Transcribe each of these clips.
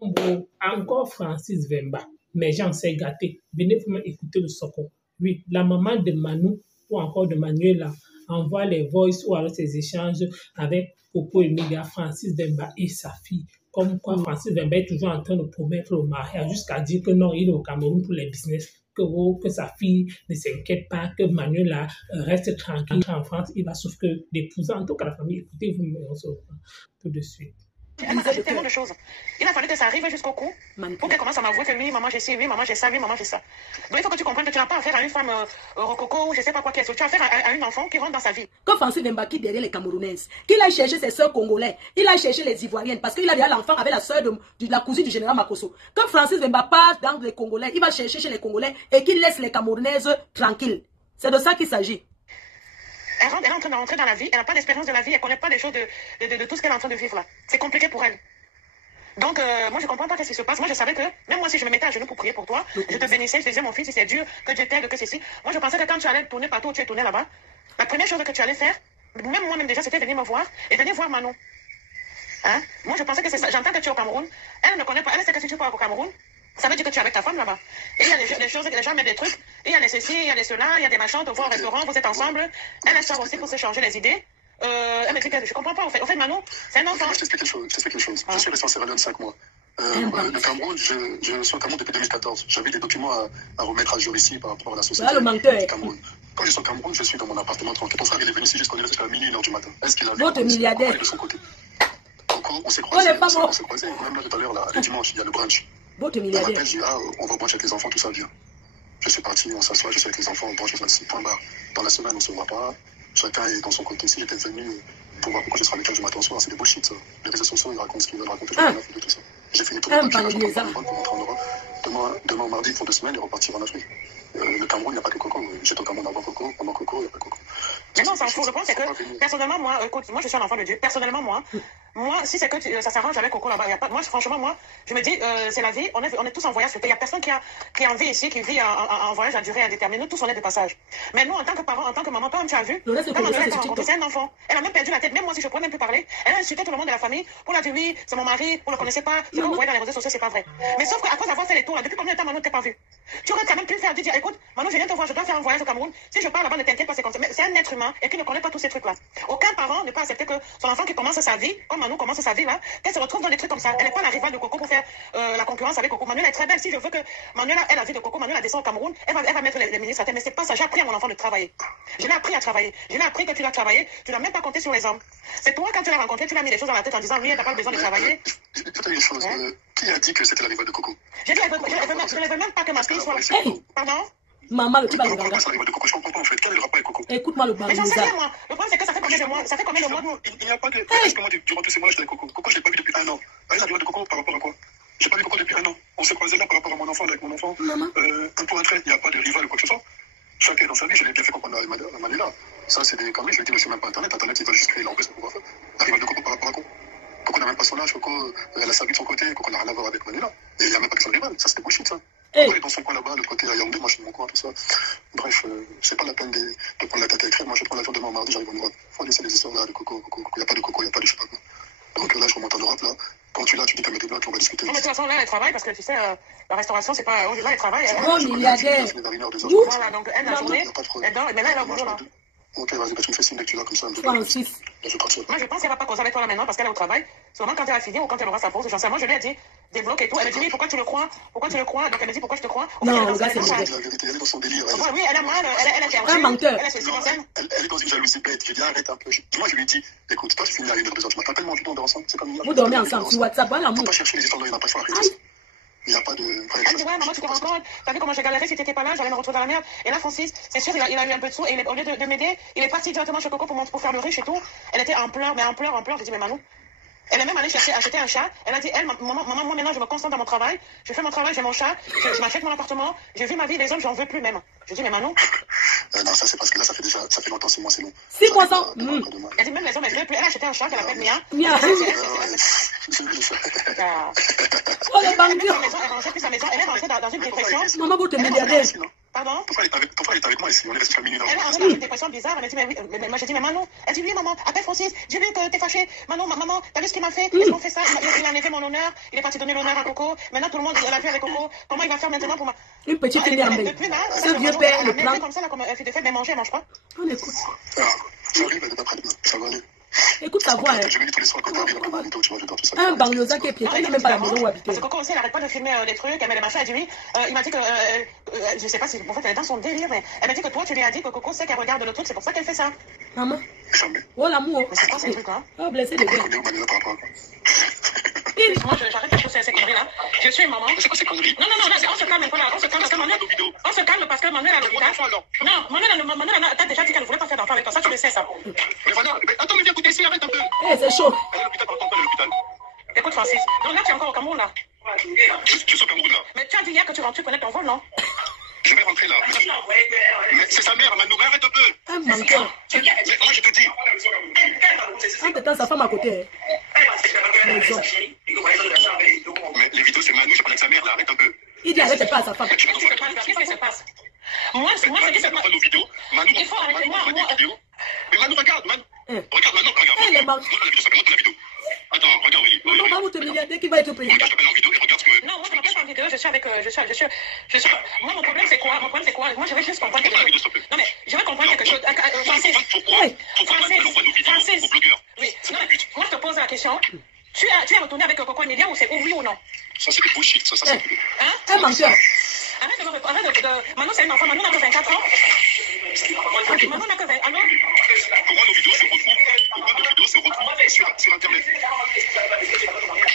Bon, encore Francis Vemba. Mes gens s'est gâtés. Venez pour écouter le Soko. Oui, la maman de Manu ou encore de Manuela envoie les voice ou alors ses échanges avec Coco Emilia, Francis Vemba et sa fille. Comme quoi Francis Vemba est toujours en train de promettre le mariage jusqu'à dire que non, il est au Cameroun pour les business. Que sa fille ne s'inquiète pas, que Manuela reste tranquille en France. Il va sauf que l'épouser en tout cas la famille. Écoutez-vous, on se reprend tout de suite. Elle m'a dit tellement de choses. Il a fallu que ça arrive jusqu'au cou pour qu'elle commence à m'avouer que oui, maman j'ai ci, oui, maman j'ai ça, oui, maman j'ai ça. Donc il faut que tu comprennes que tu n'as pas affaire à une femme rococo ou je sais pas quoi qu'elle soit. Tu as affaire à une enfant qui rentre dans sa vie. Quand Francis Vemba quitte derrière les Camerounaises, qu'il a cherché ses sœurs congolais, il a cherché les Ivoiriennes parce qu'il a déjà l'enfant avec la sœur de la cousine du général Makosso. Quand Francis Vemba part dans les Congolais, il va chercher chez les Congolais et qu'il laisse les Camerounaises tranquilles. C'est de ça qu'il s'agit. Elle est en train d'entrer dans la vie, elle n'a pas d'expérience de la vie, elle ne connaît pas les choses de tout ce qu'elle est en train de vivre là. C'est compliqué pour elle. Donc, moi, je ne comprends pas ce qui se passe. Moi, je savais que, même moi, si je me mettais à genoux pour prier pour toi, je te bénissais, je te disais, mon fils, si c'est dur, que Dieu t'aide, que ceci. Moi, je pensais que quand tu allais tourner partout où tu es tourné là-bas, la première chose que tu allais faire, même moi-même déjà, c'était venir me voir et venir voir Manon. Hein? Moi, je pensais que c'est ça. J'entends que tu es au Cameroun. Elle ne connaît pas. Elle sait que si tu pars au Cameroun, ça veut dire que tu es avec ta femme là-bas. Et il y a des choses, les gens mettent des trucs. Et il y a des ceci, il y a des cela, il y a des machins, on te voit au restaurant, vous êtes ensemble. Elle sort aussi pour se changer les idées. Elle me dit que je comprends pas, en fait. En fait, Manon, c'est un enfant. Je t'explique quelque chose. Je suis resté en Sierra Leone 5 mois. Le Cameroun, je suis au Cameroun depuis 2014. J'avais des documents à remettre à jour ici par rapport à la société du Cameroun. Quand je suis au Cameroun, je suis dans mon appartement tranquille. Ton frère, il est venu ici jusqu'à minuit, 1h du matin. Est-ce qu'il a vu votre milliardaire de son côté? Encore, on s'est croisés. On s'est croisés. Même là, tout à l'heure, le dimanche, il y a le brunch. Votre milliardaire. Je dis, on va brunch avec les enfants, tout ça, viens. Je suis parti, on s'assoit, je suis avec les enfants, on brunch, on s'assoit. Point barre. Dans la semaine, on ne se voit pas. Chacun est dans son côté. Si j'étais venu pour voir pourquoi je serai à l'école du matin soir, c'est des bullshit, ça. Les réseaux sociaux, ils racontent ce qu'ils veulent raconter, de tout ça. J'ai fini tout le temps pour rentrer en Europe. Demain, mardi, pour 2 semaines, et repartir en Afrique. Le Cameroun, il n'y a pas que Coco. J'étais au Cameroun avant Coco, pendant Coco, il n'y a pas Coco. Mais non, ça en fout. Le point, c'est que, personnellement, moi, écoute, moi, je suis un enfant de Dieu. Personnellement, moi, si c'est que ça s'arrange avec Coco là-bas, il y a pas, moi, franchement, moi, je me dis, c'est la vie, on est tous en voyage. Il n'y a personne qui est en vie ici, qui vit en voyage à durée indéterminée. Nous, tous, on est de passage. Mais nous, en tant que parents, en tant que maman, toi, tu as vu, quand on a rencontré, c'est un enfant. Elle a même perdu la tête. Même moi, si je pourrais même plus parler, elle a insulté tout le monde de la famille pour la dire, oui, c'est mon mari, vous ne le connaissez pas, c'est vous voyez dans les réseaux sociaux, c'est pas vrai. Mais sauf qu'après avoir fait les tours, là, depuis combien de temps, Manon, t'es pas vu? Tu aurais quand même pu faire dire, écoute, Manon, je viens te voir, je dois faire un voyage au Cameroun. Si je pars là-bas, ne t'inquiète pas, c'est comme ça. Mais c'est un être humain et qui ne connaît pas tous ces trucs-là. Aucun parent ne peut accepter que son enfant qui commence sa vie, comme Manon commence sa vie là, qu'elle se retrouve dans des trucs comme ça. Elle n'est pas la rivale de Coco pour faire la concurrence avec Coco. Manuela est très belle. Si je veux que Manuela ait la vie de Coco, Manuela descend au Cameroun, elle va mettre les ministres à terre. Mais c'est pas ça. J'ai appris à mon enfant de travailler. Je l'ai appris à travailler. Je l'ai appris que tu dois travailler. Tu n'as même pas compté sur les hommes. C'est toi, quand tu l'as rencontré, tu l'as mis les choses dans la tête en disant, oui, elle n'a pas besoin de travailler. Une chose, qui a dit que c'était la rivale de Coco? J'ai dit, je ne veux même pas que ma fille soit là. Pardon? Maman, tu vas le regarder. Je comprends pas en fait. Quel est le rapport avec Coco? Écoute-moi le Mais j'en sais rien, moi. Le problème, c'est que ça fait combien de mois? Ça fait combien de mois? Il n'y a pas de. Est-ce que moi, durant tous ces mois, j'étais avec Coco? Coco, je ne l'ai pas vu depuis 1 an. Elle a la rivale de Coco par rapport à quoi? J'ai pas vu Coco depuis 1 an. On s'est croisés là par rapport à mon enfant, avec mon enfant. Un pour un trait, il n'y a pas de rival ou quoi que ce soit. Chacun dans sa vie, je l'ai bien fait comprendre à Manuela. Ça, c'est des conneries, je le dis, mais c'est même pas Internet. Internet, ils veulent juste créer l'emprise pour pouvoir faire. La rivale de Coco par rapport à quoi? Coco n'a même pas son âge, Coco, elle a sa vie de son côté, Coco n'a rien à voir avec Manuela. Et il n'y a même pas que son rival. Ça, c'était bullshit, ça. Coco est dans son coin là-bas, l'autre côté à Yaoundé, moi je suis de mon coin, tout ça. Bref, c'est pas la peine de prendre la tête à écrire. Moi, je prends l'avion demain mardi, j'arrive en Europe. Faut laisser les histoires là de Coco. Il n'y a pas de Coco, il n'y a pas de je sais pas quoi. Donc là, je remonte en Europe, là. Quand tu es là, tu dis qu'à mes blocs, on va discuter. Non, mais de toute façon, là, elle travaille parce que tu sais, la restauration, c'est pas. Là, elle travaille. Oh, milliardaire. Voilà, donc elle, la journée, elle dort, mais là, elle est au boulot, là. Ok, vas-y, tu me fais signe dès que tu l'as comme ça. Francis. Moi, je pense qu'elle va pas causer avec toi là maintenant parce qu'elle est au travail. Seulement quand elle a fini ou quand elle aura sa pause. J'en sais, moi, je lui ai dit, débloque et tout. Elle me dit, oui, pourquoi tu le crois? Pourquoi tu le crois? Donc elle me dit, pourquoi je te crois? Non, là, c'est vrai. Elle est dans son délire. Oui, elle est mal, elle est un menteur. Elle est dans une jalousie bête. Je dis, arrête un peu. Moi, je lui dis, écoute, toi, tu finis à 1h, 2h, tu m'appelles tellement, on dort ensemble. C'est comme vous dormez ensemble sur WhatsApp, voilà. Faut pas chercher les histoires, il n'y en a pas, faut arrêter. Il n'y a pas de. Elle dit, ouais, maman, tu te rends compte? T'as vu comment j'ai galéré si t'étais pas là, j'allais me retrouver dans la merde. Et là, Francis, c'est sûr, il a eu un peu de sous et au lieu de m'aider, il est parti directement chez Coco pour faire le riche et tout. Elle était en pleurs, mais en pleurs. J'ai dit, mais Manou. Elle est même allée acheter un chat. Elle a dit, maman, moi maintenant, je me concentre dans mon travail. Je fais mon travail, j'ai mon chat. Je m'achète mon appartement. J'ai vu ma vie, les hommes, j'en veux plus même. Je dis, mais Manou. Non, ça c'est parce que là, ça fait longtemps, 6 mois, c'est long. 6 mois, ça. Elle dit, même les hommes, elle veut plus. Elle a acheté un chat qu'elle appelle Mia. Oh, les bandits. Elle est rentrée dans une dépression. Maman, vous te milliardaire. Pardon? Ton frère est avec moi ici, on est resté minutes. Elle a entré dans une dépression bizarre, elle m'a dit, mais moi j'ai dit, mais Manon, elle dit, oui maman, appelle Francis, j'ai vu que t'es fâchée, maman, t'as vu ce qu'il m'a fait, est-ce qu'on fait ça, il a enlevé mon honneur, il est parti donner l'honneur à Coco, maintenant tout le monde, elle a vu avec Coco, comment il va faire maintenant pour ma... Une petite énerve. Ce vieux père le plan. Comme ça, là, comme elle fait de fait, mais manger, elle mange pas. On écoute. Ça arrive, elle est pas prête, ça va aller. Écoute sa voix. Je me dis tous les soirs quand t'arrives, on va aller tu manges dans tout ça. Un banlieusard qui est piéton, il n'a même pas la maison où habiter. Parce que Coco aussi, elle arrête pas de filmer des trucs, elle met les machins, elle dit oui. Il m'a dit que, je sais pas si, en fait, elle est dans son délire, mais elle m'a dit que toi, tu lui as dit que Coco sait qu'elle regarde le truc, c'est pour ça qu'elle fait ça. Maman. Jamais. Oh l'amour. Mais c'est quoi ces trucs, hein? Oh, blessé de guerre. Moi, j'arrête de pousser ces conneries-là. Je suis une maman. C'est quoi ces conneries? Non, on se calme un peu là. On se calme parce que Manuel a l'hôpital. Non, Manuel a déjà dit qu'elle ne voulait pas faire d'enfant avec toi. Ça, tu le sais, ça. Mais voilà, attends, mais viens écouter ici, arrête un peu. Eh, c'est chaud. Elle est à l'hôpital, on t'entend à l'hôpital. Écoute, Francis. Donc là, tu es encore au Cameroun, là. Je suis au Cameroun, là. Mais tu as dit hier que tu rentres, tu prenais ton vol, non? Je vais rentrer là. Mais c'est sa mère, Manou, arrête un peu. Un manqueur. Mais moi, je te dis. En temps, sa femme à côté. Maison. Mais les vidéos, c'est Manou, j'ai parlé de sa mère, là, arrête un peu. Il dit arrête pas à sa femme. Qu'est-ce qui se passe? Moi, ce qui se passe. Nos vidéos. Manou, Il faut arrêter moi. mais Manou, regarde, Manou. Regarde, Manou, regarde. Elle est morte. Montre la vidéo. Attends, regarde, oui. Non, va vous te humilier dès qu'il va être payé. Regarde, je t'appelle en vidéo et regarde ce que... Non, moi, je m'appelle pas en vidéo. Je suis avec. Moi, mon problème, c'est quoi? Moi, je vais juste comprendre quelque chose. Non, mais je vais comprendre quelque chose. Francis. Francis. Oui. Non, mais moi, je te pose la question. Tu es retourné avec Coco Emilia ou c'est oui ou non? Ça, c'est des bullshit, ça, c'est... Hein? Un manqueur. Arrête de... Manon, c'est une enfant. Manon n'a que 24 ans. Manon n'a que 20 ans. Alors? Pourquoi nos vidéos se retrouvent sur Internet?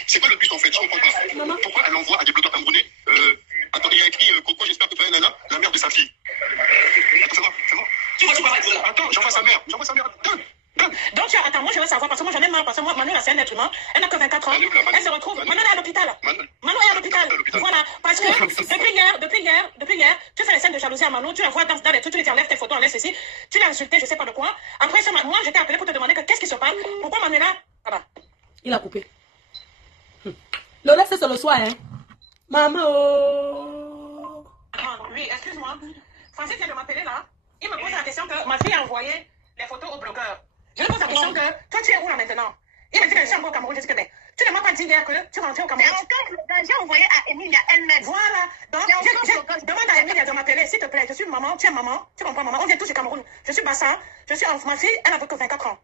C'est quoi le but, en fait? Je comprends pas. Pourquoi elle envoie à des blogueurs camerounais attends, il y a écrit Coco, j'espère que tu es nana, la mère de sa fille. Attends, c'est bon. Attends, j'envoie sa mère. Donc, attends, moi je veux savoir, parce que moi j'en ai marre, parce que moi, Manon, c'est un être humain, elle n'a que 24 ans, elle se retrouve, Manon est à l'hôpital. Manon est à l'hôpital. Voilà, parce que depuis hier, tu fais les scènes de jalousie à Manon, tu la vois dans les trucs, tu lui enlèves tes photos, enlèves ceci, tu l'as insulté, je sais pas de quoi. Après ça, moi je t'ai appelé pour te demander qu'est-ce qui se passe, pourquoi Manon est là? Voilà. Il a coupé. Lola, c'est le soir, hein. Maman, oh. Oui, excuse-moi. Francis vient de m'appeler là, il me pose la question que ma fille a envoyé les photos au blogueur. Je lui pose la question que toi tu es où là maintenant? Il m'a dit que je suis encore au Cameroun. Je dis que mais tu ne m'as pas dit hier que tu rentrais au Cameroun. J'ai envoyé à Emilia elle-même. Voilà. Donc demande à Emilia de m'appeler s'il te plaît. Je suis maman, tu es maman, tu comprends maman. On vient tous du Cameroun. Je suis Bassin, ma fille, elle n'a que 24 ans.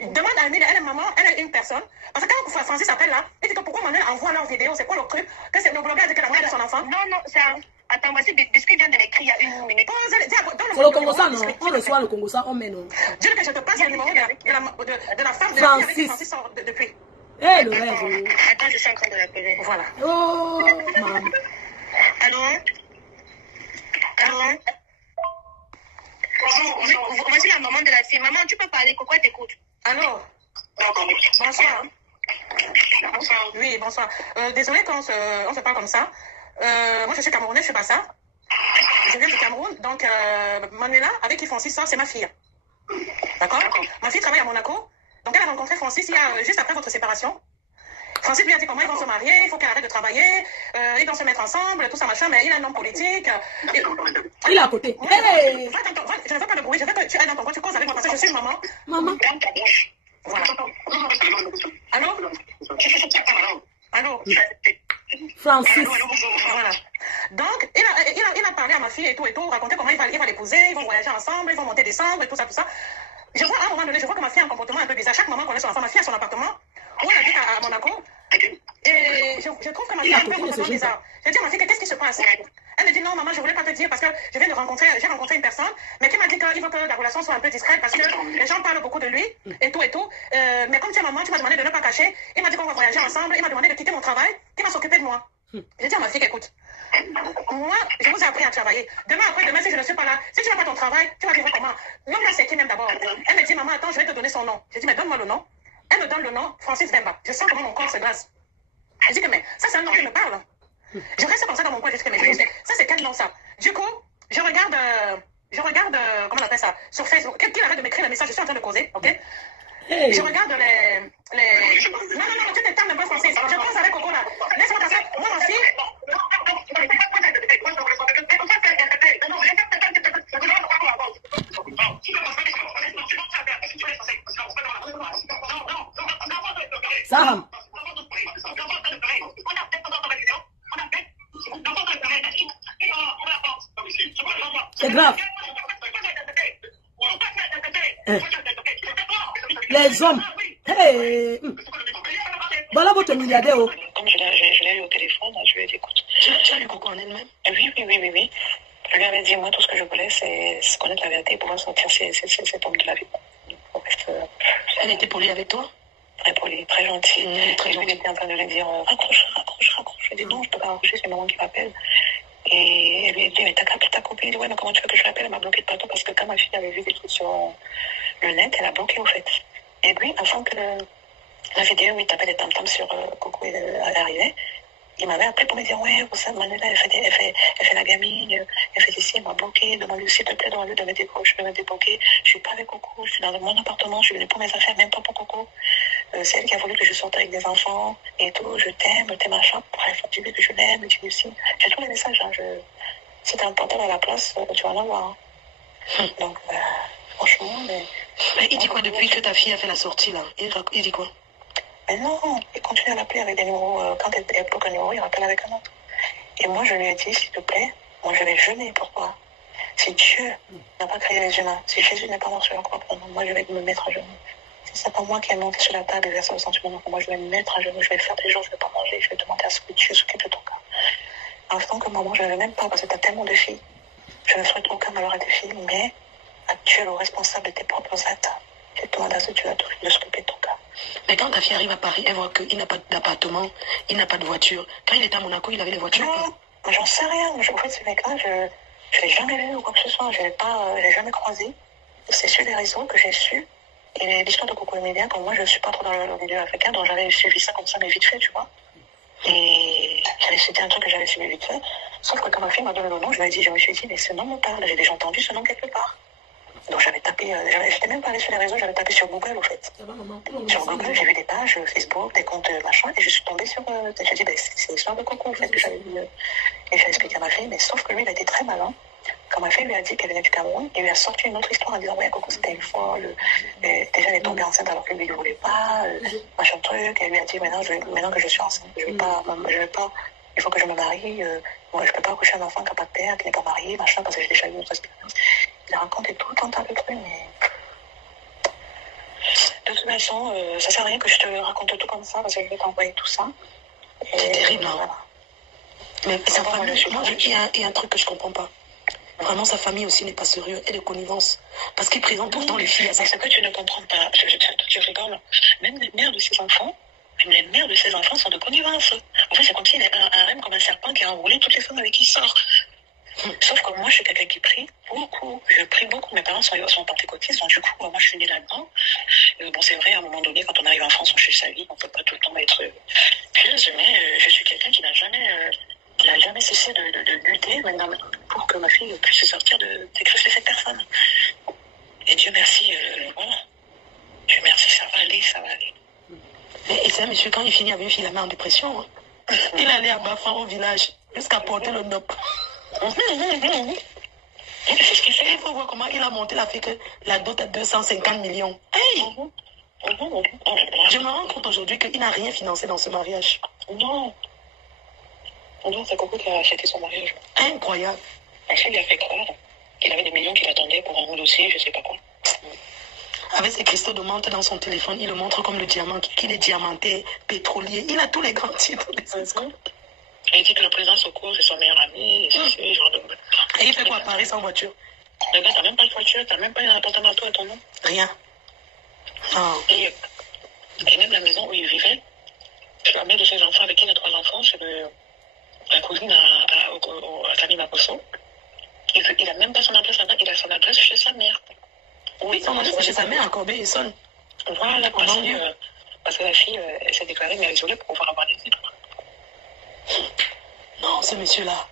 Demande à Emilia, elle est maman, elle est une personne. Parce que quand Francis appelle là, il dit que pourquoi Manuel envoie leurs vidéos, c'est quoi le truc? Que c'est le blogueur dit que la mère de son enfant. Non, c'est un... Attends, voici Biscuit vient de m'écrire il y a une minute. C'est le Congo ça, non? On reçoit le Congo ça, on met non. Dis que je te passe le numéro de la femme de Francis sort depuis. Eh, le rêve. Attends, je suis en train de l'appeler. Voilà. Oh, maman. Allô? Voici la maman de la fille. Maman, tu peux parler, Coco t'écoute. Allô? Bonsoir. Bonsoir. Oui, bonsoir. Désolée qu'on se parle comme ça. Moi, je suis camerounaise, je suis pas ça. Je viens du Cameroun. Donc, Manuela, avec qui Francis sort, c'est ma fille. D'accord? Ma fille travaille à Monaco. Donc, elle a rencontré Francis juste après votre séparation. Francis lui a dit comment ils vont se marier, il faut qu'elle arrête de travailler, ils vont se mettre ensemble, tout ça, machin, mais il a un homme politique. Il est à côté. Hey! Je ne veux pas de bruit, je veux que tu ailles dans ton coin, tu causes avec moi parce que je suis une maman. Maman. Voilà. Allô? Francis. Voilà. Donc, il a parlé à ma fille et tout, raconté comment il va l'épouser, ils vont voyager ensemble, ils vont monter descendre et tout ça. Je vois à un moment donné, je vois que ma fille a un comportement un peu bizarre. Chaque maman connaît son enfant. Ma fille a son appartement, où elle habite à Monaco. Et je trouve que ma fille a un peu un comportement bizarre. Je dis à ma fille, qu'est-ce qui se passe? Elle me dit, non, maman, je voulais pas te dire parce que j'ai rencontré une personne, mais qui m'a dit qu'il veut que la relation soit un peu discrète parce que les gens parlent beaucoup de lui et tout. Mais comme tu es maman, tu m'as demandé de ne pas cacher. Il m'a dit qu'on va voyager ensemble. Il m'a demandé de quitter mon travail, qu'il va s'occuper de moi. J'ai dit à ma fille, écoute, moi, je vous ai appris à travailler. Demain, si je ne suis pas là, si tu n'as pas ton travail, tu vas vivre comment? L'homme là, c'est qui même d'abord? Elle me dit, maman, attends, je vais te donner son nom. J'ai dit, mais donne-moi le nom. Elle me donne le nom, Francis Vemba. Je sens comment mon corps se glace. Je dis que, mais ça, c'est un nom qui me parle. Je reste comme ça dans mon coin, je dis que, mais ça, c'est quel nom ça? Du coup, je regarde, comment on appelle ça, sur Facebook. Qu'il arrête de m'écrire le message, je suis en train de causer, ok? Hey. Je regarde les... Non, tu te termes pas français. Je pense avec Coco là. Laisse-moi passer. Moi, ma fille... C'est grave. Hein. Les hommes. Hey. Voilà votre milliardaire. Oh. Comme je l'ai eu au téléphone, je lui ai dit, écoute, tu as eu Coco en elle-même? Oui. Je lui avais dit, moi, tout ce que je voulais, c'est connaître la vérité et pouvoir sortir cet homme de la vie. Elle était polie avec toi? Très polie, très gentille. Très gentille. Il était en train de lui dire, raccroche. Je lui ai dit, non, je ne peux pas raccrocher, c'est maman qui m'appelle. Et elle lui a dit, mais t'as appelé ta copine? Il dit, ouais, mais comment tu veux que je l'appelle? Elle m'a bloqué de partout parce que quand ma fille avait vu des trucs sur le net, elle a bloqué, au fait. Et puis, avant que la vidéo où il tapait des tam-tams sur Coco arrivait, il m'avait appelé pour me dire, ouais, vous savez, Manuela, elle fait la gamine, elle fait ici, elle m'a bloqué, demande-lui s'il te plaît, demande-lui de me débloquer. Je suis pas avec Coco, je suis dans mon appartement, je suis venue pour mes affaires, même pas pour Coco. C'est elle qui a voulu que je sorte avec des enfants et tout, je t'aime, t'es machin. Bref, tu dis que je l'aime, tu dis aussi. J'ai tous les messages, hein, si t'es un portable à la place, tu vas en avoir. Hein. Donc, franchement, mais il dit quoi depuis que ta fille a fait la sortie, là? Il dit quoi? Mais non, il continue à l'appeler avec des numéros. Quand elle bloque un numéro, il rappelle avec un autre. Et moi, je lui ai dit, s'il te plaît, moi, je vais jeûner. Pourquoi? Si Dieu n'a pas créé les humains, si Jésus n'est pas mort sur la croix pour nous, moi, je vais me mettre à genoux. Si c'est pas moi qui ai monté sur la table et versé le sentiment, moi, je vais me mettre à genoux, je vais faire des jours, je vais pas manger, je vais demander à ce que Dieu s'occupe de ton cas. En tant que maman, je ne vais même pas, parce que tu as tellement de filles. Je ne souhaite aucun malheur à tes filles, mais à Dieu, le responsable de tes propres actes. Je demande à ce Dieu de s'occuper de ton cas. Mais quand ta fille arrive à Paris, elle voit qu'il n'a pas d'appartement, il n'a pas de voiture. Quand il était à Monaco, il avait les voitures? Non, j'en sais rien. En fait, ce mec-là, je ne l'ai jamais vu ou quoi que ce soit. Je ne l'ai jamais croisé. C'est sur les réseaux que j'ai su. Et l'histoire de Coco Emilia, comme moi, je ne suis pas trop dans le milieu africain, donc j'avais suivi ça comme ça, mais vite fait, tu vois. Et c'était un truc que j'avais suivi vite fait. Sauf que quand ma fille m'a donné le nom, je me suis dit, mais ce nom me parle. J'ai déjà entendu ce nom quelque part. Donc j'avais tapé, j'étais même pas allée sur les réseaux, j'avais tapé sur Google, au fait. Sur Google, j'ai vu des pages Facebook, des comptes machin, et je suis tombée sur. J'ai dit, c'est l'histoire de Coco, en fait, que j'avais vu. Et j'ai expliqué à ma fille, mais sauf que lui, il a été très malin. Quand ma fille lui a dit qu'elle venait du Cameroun, il lui a sorti une autre histoire en disant, ouais, Coco, c'était une folle. Déjà, elle est tombée enceinte alors que lui, il ne voulait pas, machin truc. Elle lui a dit, maintenant que je suis enceinte, je vais pas, il faut que je me marie. Moi, je peux pas accoucher un enfant qui n'a pas de père, qui n'est pas marié, machin, parce que j'ai déjà eu une autre expérience. Il a raconté tout un tas de trucs, mais de toute façon, ça sert à rien que je te raconte tout comme ça, parce que je vais t'envoyer tout ça. C'est terrible, hein. Voilà. Mais sa famille, moi, il y a un truc que je comprends pas. Vraiment, sa famille aussi n'est pas sérieuse, elle est connivence. Parce qu'il présente tout le temps les filles à ça. C'est ce que tu ne comprends pas. Tu rigoles. Même les mères de ses enfants, sont de connivence. En fait, c'est comme s'il y avait un rêve comme un serpent qui a enroulé toutes les femmes avec qui il sort. Sauf que moi, je suis quelqu'un qui prie beaucoup. Je prie beaucoup. Mes parents sont pentecôtistes, donc du coup, moi, je suis née là-dedans. Bon, c'est vrai, à un moment donné, quand on arrive en France, on cherche sa vie, on ne peut pas tout le temps être pieuse, mais je suis quelqu'un qui n'a jamais cessé de lutter maintenant pour que ma fille puisse sortir des griffes de cette personne. Et Dieu merci, voilà. Dieu merci, ça va aller. Mais c'est un monsieur, quand il finit avec une fille, il la met en dépression. Hein. Il allait à Bafan au village jusqu'à porter le NOP. C'est ce qu'il fait. Il faut voir comment il a monté la fille que la dot à 250 millions. Hey! Je me rends compte aujourd'hui qu'il n'a rien financé dans ce mariage. Non, c'est Coco qui a acheté son mariage. Incroyable. Parce qu'il lui a fait croire qu'il avait des millions qui l'attendaient pour un dossier, je sais pas quoi. Avec ses cristaux de menthe dans son téléphone, il le montre comme le diamant, qu'il est diamanté, pétrolier. Il a tous les grands titres. Et il dit que le président Soko, c'est son meilleur ami. Et il fait quoi à Paris sans voiture? Le gars, t'as même pas de voiture, t'as même pas un appartement à toi à ton nom. Rien. Non. Et même la maison où il vivait, la mère de ses enfants, avec qui il a 3 enfants, c'est la cousine à Camille Maposo. Il a même pas son adresse là-bas, il a son adresse chez sa mère. Oui, son adresse chez sa mère à Corbeil-Essonnes. Voilà, parce que la fille, elle s'est déclarée mère isolée pour pouvoir avoir des titres. Non, ce monsieur-là.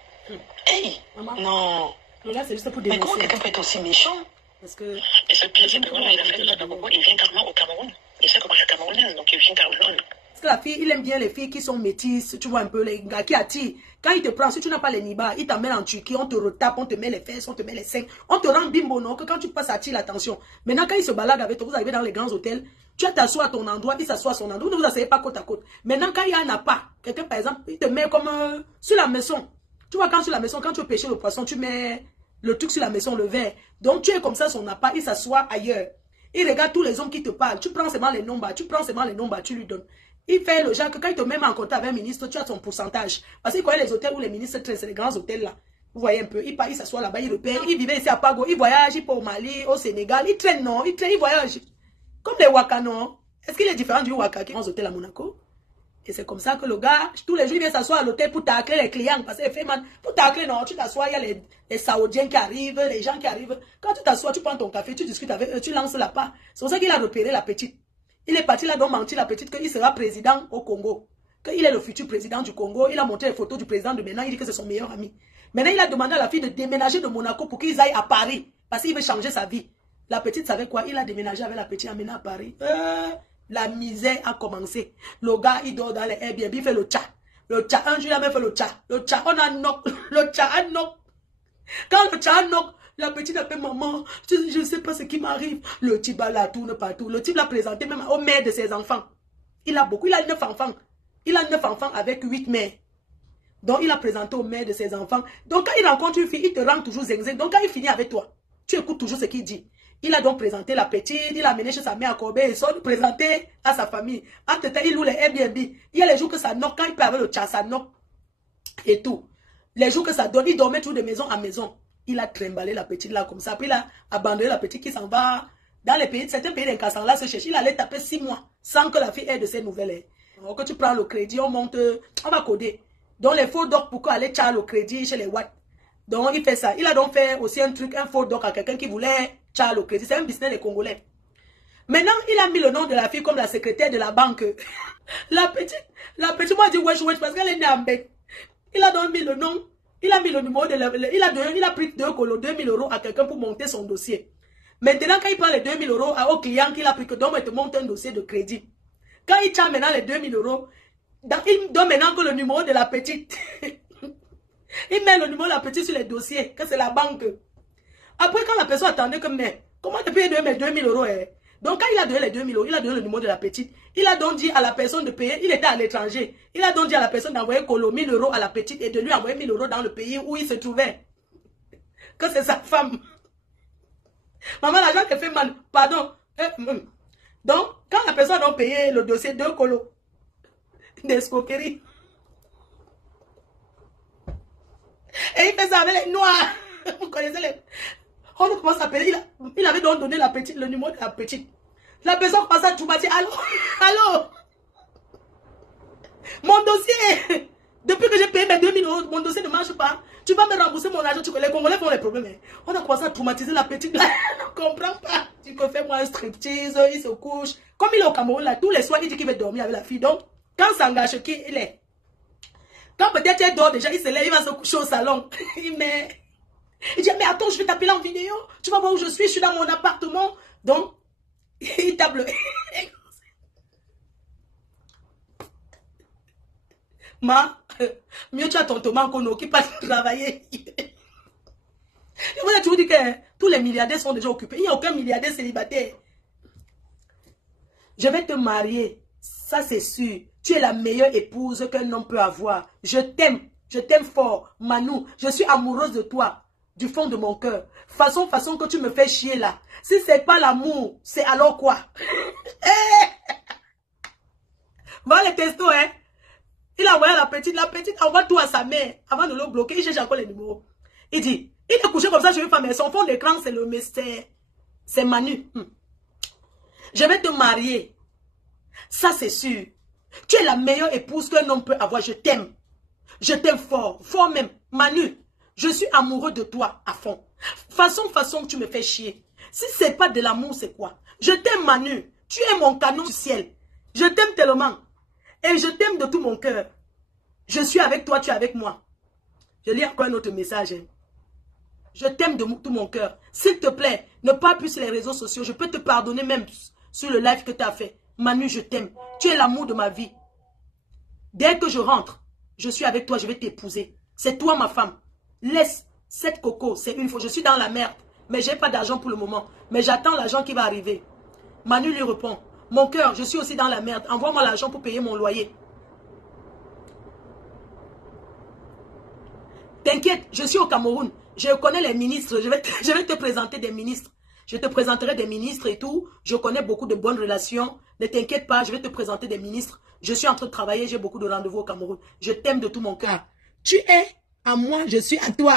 Hey! Maman. Non. Là, c'est juste pour dénoncer. Mais comment quelqu'un peut être aussi méchant? Parce que. Et ce pire, c'est que il a fait de la Bamako, il vient carrément au Cameroun. Il sait comment je suis camerounaise, donc il vient carrément. Parce que la fille, il aime bien les filles qui sont métisses, tu vois un peu, les gars qui attirent. Quand il te prend, si tu n'as pas les nibas, il t'emmène en Turquie, on te retape, on te met les fesses, on te met les seins, on te rend bimbo, non, que quand tu passes, ça attire l'attention. Maintenant, quand il se balade avec toi, vous arrivez dans les grands hôtels, tu t'assois à ton endroit, il s'assoit à son endroit, vous ne vous asseyez pas côte à côte. Maintenant, quand il y a un appât, quelqu'un par exemple, il te met comme sur la maison. Tu vois, quand sur la maison, quand tu veux pêcher le poisson, tu mets le truc sur la maison, le verre. Donc tu es comme ça, son appart, il s'assoit ailleurs. Il regarde tous les hommes qui te parlent. Tu prends seulement les nombres, tu lui donnes. Il fait le genre que quand il te met en contact avec un ministre, tu as son pourcentage. Parce qu'il connaît les hôtels où les ministres traînent, c'est les grands hôtels là. Vous voyez un peu, il s'assoit là-bas, il repère, il vivait ici à Pago, il voyage, il part au Mali, au Sénégal, il traîne, non, il voyage. Comme les Waka, non. Est-ce qu'il est différent du Waka qui est dans hôtel à Monaco? Et c'est comme ça que le gars, tous les jours, il vient s'asseoir à l'hôtel pour tacler les clients. Parce qu'il fait man, pour tacler, non, tu t'assois, il y a les Saoudiens qui arrivent, les gens qui arrivent. Quand tu t'assois, tu prends ton café, tu discutes avec eux, tu lances la part. C'est pour ça qu'il a repéré la petite. Il est parti là, donc mentir la petite, qu'il sera président au Congo. Qu'il est le futur président du Congo. Il a montré les photos du président de maintenant, il dit que c'est son meilleur ami. Maintenant, il a demandé à la fille de déménager de Monaco pour qu'ils aillent à Paris. Parce qu'il veut changer sa vie. La petite savait quoi? Il a déménagé avec la petite amenée à Paris. La misère a commencé. Le gars, il dort dans les Airbnb, il fait le chat. Le chat, un jour, il a même fait le chat. Le chat, on a knock. Le chat a knock. Quand le chat a knock, la petite appelle maman. Je ne sais pas ce qui m'arrive. Le type la tourne partout. Le type l'a présenté même au maire de ses enfants. Il a beaucoup. Il a 9 enfants. Il a 9 enfants avec 8 mères. Donc, il a présenté au maire de ses enfants. Donc, quand il rencontre une fille, il te rend toujours zing-zing. Donc, quand il finit avec toi, tu écoutes toujours ce qu'il dit. Il a donc présenté la petite, il a amené chez sa mère à Corbeil, il sort présenté à sa famille. Entre temps, il loue les Airbnb. Il y a les jours que ça knock, quand il peut avoir le chat, ça knock. Et tout. Les jours que ça donne, il dormait toujours de maison en maison. Il a trimballé la petite là comme ça. Puis il a abandonné la petite qui s'en va dans les pays, certains pays d'incassants là se chercher. Il allait taper 6 mois sans que la fille ait de ses nouvelles. Donc, quand tu prends le crédit, on monte, on va coder. Donc les faux docs, pourquoi aller charger le crédit chez les Watt? Donc il fait ça. Il a donc fait aussi un truc, un faux doc à quelqu'un qui voulait charger le crédit. C'est un business des Congolais. Maintenant, il a mis le nom de la fille comme la secrétaire de la banque. La petite m'a dit wesh parce qu'elle est née en bec. Il a donc mis le nom. Il a mis le numéro de la... Il a pris 2 000 € à quelqu'un pour monter son dossier. Maintenant, quand il prend les 2 000 € au client qu'il a pris, que donc il te monte un dossier de crédit. Quand il tient maintenant les 2 000 €, il donne maintenant que le numéro de la petite. Il met le numéro de la petite sur les dossiers, que c'est la banque. Après, quand la personne attendait comme, mais comment tu peux donner mes 2 000 €? Donc, quand il a donné les 2 000 €, il a donné le numéro de la petite. Il a donc dit à la personne de payer, il était à l'étranger. Il a donc dit à la personne d'envoyer 1 000 € à la petite et de lui envoyer 1 000 € dans le pays où il se trouvait. Que c'est sa femme. Maman, l'argent te fait mal. Pardon. Donc, quand la personne a payé le dossier 2 colos d'escroquerie, et il fait ça avec les noirs. Vous connaissez les... On commence à appeler. Il avait donc donné la petite, le numéro de la petite. La personne commence à tout bâtir. Allô? Allô? Mon dossier. Depuis que j'ai payé mes 2 000 €, mon dossier ne marche pas. Tu vas me rembourser mon argent. Les Congolais font les problèmes. On a commencé à traumatiser la petite. Là. On ne comprend pas. Tu peux faire moi un striptease. Il se couche. Comme il est au Cameroun, là, tous les soirs, il dit qu'il va dormir avec la fille. Donc, quand s'engage, qui il est? Quand peut-être il dort déjà, il se lève, il va se coucher au salon. Il dit, mais attends, je vais t'appeler en vidéo. Tu vas voir où je suis dans mon appartement. Donc, il tape le... Mieux tu as ton Thomas qu'on n'occupe pas de travailler. Je vous ai toujours dit que tous les milliardaires sont déjà occupés. Il n'y a aucun milliardaire célibataire. Je vais te marier. Ça, c'est sûr. Tu es la meilleure épouse qu'un homme peut avoir. Je t'aime fort. Manu, je suis amoureuse de toi. Du fond de mon cœur. Façon que tu me fais chier là. Si c'est pas l'amour, c'est alors quoi? Va les testos, hein. Il a envoyé la petite envoie tout à sa mère. Avant de le bloquer, il cherche encore les numéros. Il dit, il est couché comme ça sur une femme, mais son fond d'écran, c'est le mystère. C'est Manu. Je vais te marier. Ça, c'est sûr. Tu es la meilleure épouse qu'un homme peut avoir. Je t'aime. Je t'aime fort. Fort même. Manu, je suis amoureux de toi à fond. Façon que tu me fais chier. Si c'est pas de l'amour, c'est quoi? Je t'aime, Manu. Tu es mon canon du ciel. Je t'aime tellement. Et je t'aime de tout mon cœur. Je suis avec toi, tu es avec moi. Je lis encore un autre message. Hein. Je t'aime de tout mon cœur. S'il te plaît, ne parle plus sur les réseaux sociaux. Je peux te pardonner même sur le live que tu as fait. Manu, je t'aime. Tu es l'amour de ma vie. Dès que je rentre, je suis avec toi, je vais t'épouser. C'est toi ma femme. Laisse cette coco, c'est une fois. Je suis dans la merde, mais je n'ai pas d'argent pour le moment. Mais j'attends l'argent qui va arriver. Manu lui répond, mon cœur, je suis aussi dans la merde. Envoie-moi l'argent pour payer mon loyer. T'inquiète, je suis au Cameroun. Je connais les ministres. Je vais te présenter des ministres. Je te présenterai des ministres et tout. Je connais beaucoup de bonnes relations. Ne t'inquiète pas, je vais te présenter des ministres. Je suis en train de travailler, j'ai beaucoup de rendez-vous au Cameroun. Je t'aime de tout mon cœur. Tu es à moi, je suis à toi.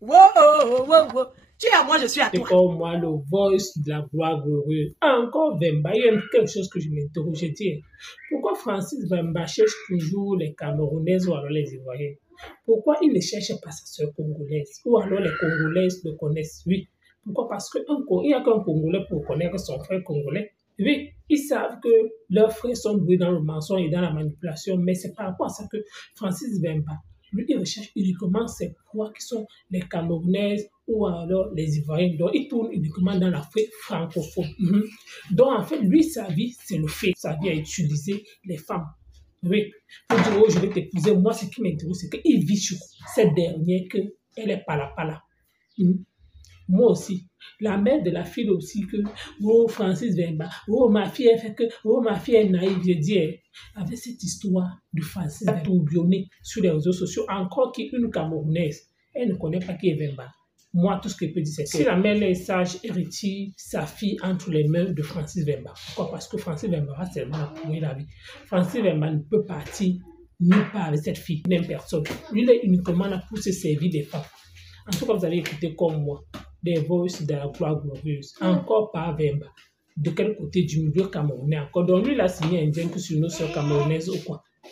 Wow. Tu es à moi, je suis à toi. C'est comme moi, le voice de la gloire glorieuse. Encore Vemba, il y a quelque chose que je m'interroge. Je dis, pourquoi Francis Vemba cherche toujours les Camerounaises ou alors les Ivoiriens? Pourquoi il ne cherche pas sa sœur congolaise? Ou alors les Congolaises le connaissent? Oui. Pourquoi? Parce qu'il n'y a qu'un Congolais pour connaître son frère congolais. Oui, ils savent que leurs frères sont doués dans le mensonge et dans la manipulation, mais c'est par rapport à ça que Francis Vemba, lui, il recherche uniquement ses proies qui sont les Camerounaises ou alors les Ivoiriens. Donc, il tourne uniquement dans l'Afrique francophone. Donc, en fait, lui, sa vie, c'est le fait. Sa vie à utiliser les femmes. Oui, pour dire, oh, je vais t'épouser. Moi, ce qui m'intéresse, c'est qu'il vit sur cette dernière qu'elle est pala. Moi aussi. La mère de la fille aussi que, oh, Francis Vemba, oh, ma fille, elle fait que, oh, ma fille est naïve. Je dis, avec cette histoire de Francis Vemba tourbillonnée sur les réseaux sociaux, encore qu'une Camerounaise, elle ne connaît pas qui est Vemba. Moi, tout ce que je peux dire, c'est que si la mère est sage, elle retire sa fille entre les mains de Francis Vemba. Pourquoi? Parce que Francis Vemba va seulement pourrir la vie. Francis Vemba ne peut partir nulle part avec cette fille, même personne. Lui, il est uniquement là pour se servir des femmes. En tout cas, vous allez écouter comme moi des voices de la gloire glorieuse. Encore par Vemba. De quel côté du milieu camerounais encore? Donc lui, il a signé indien que sur nos soeurs camerounaises ou quoi.